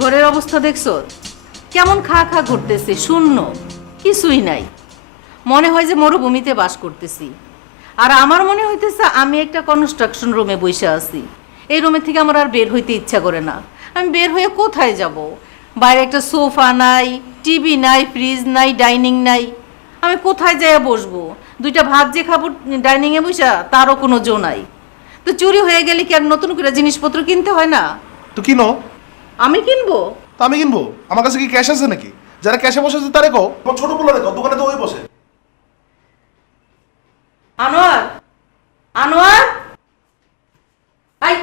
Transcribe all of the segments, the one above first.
ঘরের অবস্থা দেখছ? কেমন খা খা করতেছে শূন্য, কিছুই নাই। মনে হয় যে মরুভূমিতে বাস করতেছি। আর আমার মনে হইতেছে আমি একটা কনস্ট্রাকশন রুমে বসে আছি। এই রুমে থেকে আমার আর বের হইতে ইচ্ছা করে না। আমি বের হয়ে কোথায় যাব? বাইরে একটা সোফা নাই, টিভি নাই ফ্রিজ নাই ডাইনিং নাই। আমি কোথায় যেয়ে বসবো? দুইটা ভাত যে খাব ডাইনিংয়ে বসা, তারও কোনো জো নাই। তো চুরি হয়ে গেলে কি আর নতুন করে জিনিসপত্র কিনতে হয় না? তো কিনো? আমি কিনবো? তো আমি কিনবো। আমার কাছে কি ক্যাশ আছে নাকি? যারা ক্যাশে বসে আছে তারে কো আমার ছোট বলে দেখো দোকানে তো ওই বসে। আনোয়ার আনোয়ার? আই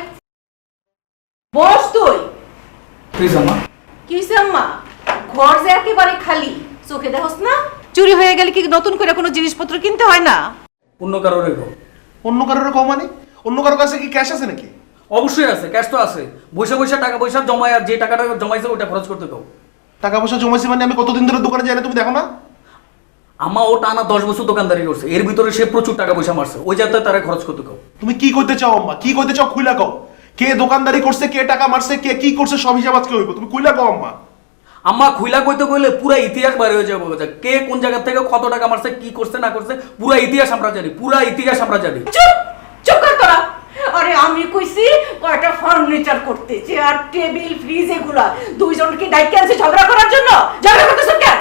বস তুই। প্লিজ আম্মা? কি হইছে আম্মা? ঘর যে একেবারে খালি চোখে দেখোস না? চুরি হয়ে গেলে কি নতুন করে কোনো জিনিসপত্র কিনতে হয় না? অন্য কারোর অন্য কারোর কম মানে? অন্য কারোর কাছে কি ক্যাশ আছে নাকি? অবশ্যই আছে ক্যাশ তো আছে। বৈশা বৈশা টাকা পয়সা জমায় আর যে টাকাটা জমাইছে ওটা খরচ করতে দাও। টাকা পয়সা জমাইছি মানে আমি কতদিন ধরে দোকানে যাই না তুমি দেখো না? আমা ও টানা দশ বছর দোকানদারি করছে। এর ভিতরে সে প্রচুর টাকা পয়সা মারছে। ওই যাতে তারা খরচ করতে দাও। তুমি কি করতে চাও আম্মা? কি করতে চাও খুইলা কও। কে দোকানদারি করছে কে টাকা মারছে কে কি করছে সব হিসাব আজকে হইব। তুমি খুইলা কও আম্মা। আম্মা খুইলা কইতে কইলে পুরা ইতিহাস বাইরে হয়ে যাবে কে কোন জায়গা থেকে কত টাকা মারছে কি করছে না করছে পুরা ইতিহাস আমরা জানি পুরা ইতিহাস আমরা জানি। চুপ! চুপ কর তোরা আরে আমি কইছি কয়টা ফার্নিচার করতে? চেয়ার টেবিল ফ্রিজ এগুলা। দুইজনকে ডাইকে আনছে ঝগড়া করার জন্য? ঝগড়া করতেছ কেন?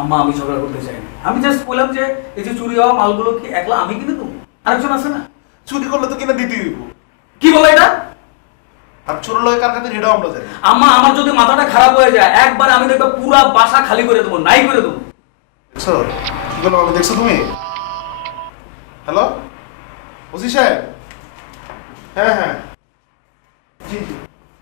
আম্মা আমি ঝগড়া করতে চাই না। আমি জাস্ট বললাম যে এই যে চুরি হওয়া মালগুলো কি একলা আমি কিনে দেবো? আরেকজন আছে না? চুরি করলে তো কিনা দিতে হইব। কি বলে এটা? আর চোর লগে কার খাতে এটাও আমরা জানি। আম্মা আমার যদি মাথাটা খারাপ হয়ে যায় একবার আমি দেখব পুরা বাসা খালি করে দেবো নাই করে দেবো। দেখছ? কি করল আমি দেখছ তুমি? হ্যালো ওসি সাহেব? হ্যাঁ হ্যাঁ।